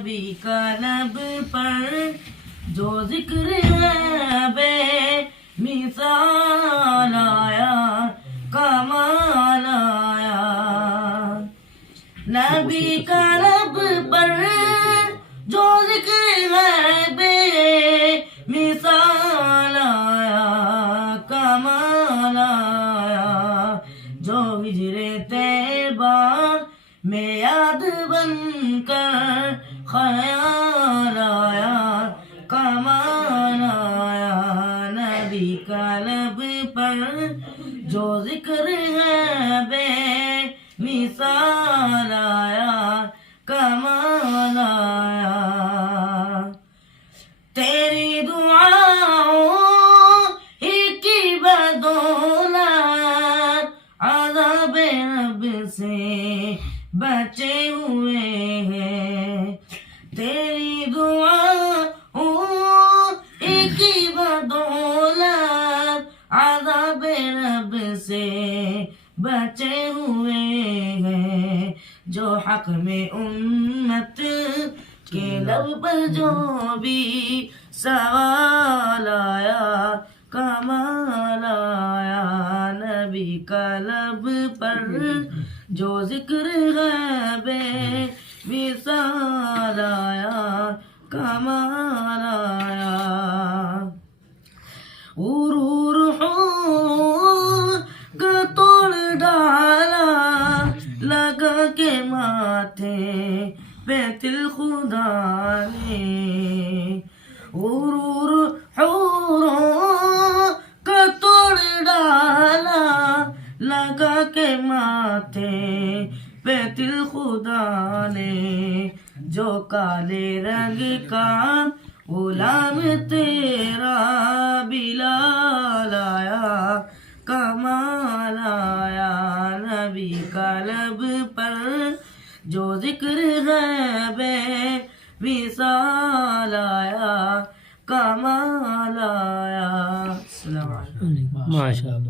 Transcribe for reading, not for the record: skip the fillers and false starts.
نبی کا لب پر جو ذکر ہے بے مثال آیا کمال آیا نبی کا لب پر جو ذکر ہے بے مثال آیا کمال آیا جو ہجر طیبہ میں یاد بن کر خیال آیا کمال آیا نبی کا لب پر جو ذکر ہے بے مثال آیا کمال آیا تیری دعاؤں ہی کی بدولت عذاب رب سے بچے ہوئے ہیں تیری دعاؤں کی بدولت عذاب رب سے بچے ہوئے ہیں جو حق میں امت کے لب پر جو بھی سوال آیا کمال آیا نبی کا لب پر جو ذکر ہے بے مثال آیا کمال آیا غرور حور کا توڑ ڈالا لگا کے ماتھے پہ دل خدا نے غرور حوروں کا توڑ ڈالا لگا کے ماتھے پہ دل خدا نے جو کالے رنگ کا غلام تیرا بلال آیا کمال آیا نبی کا لب پر جو ذکر ہے بے مثال آیا کمال آیا السلام علیکم ماشاء اللہ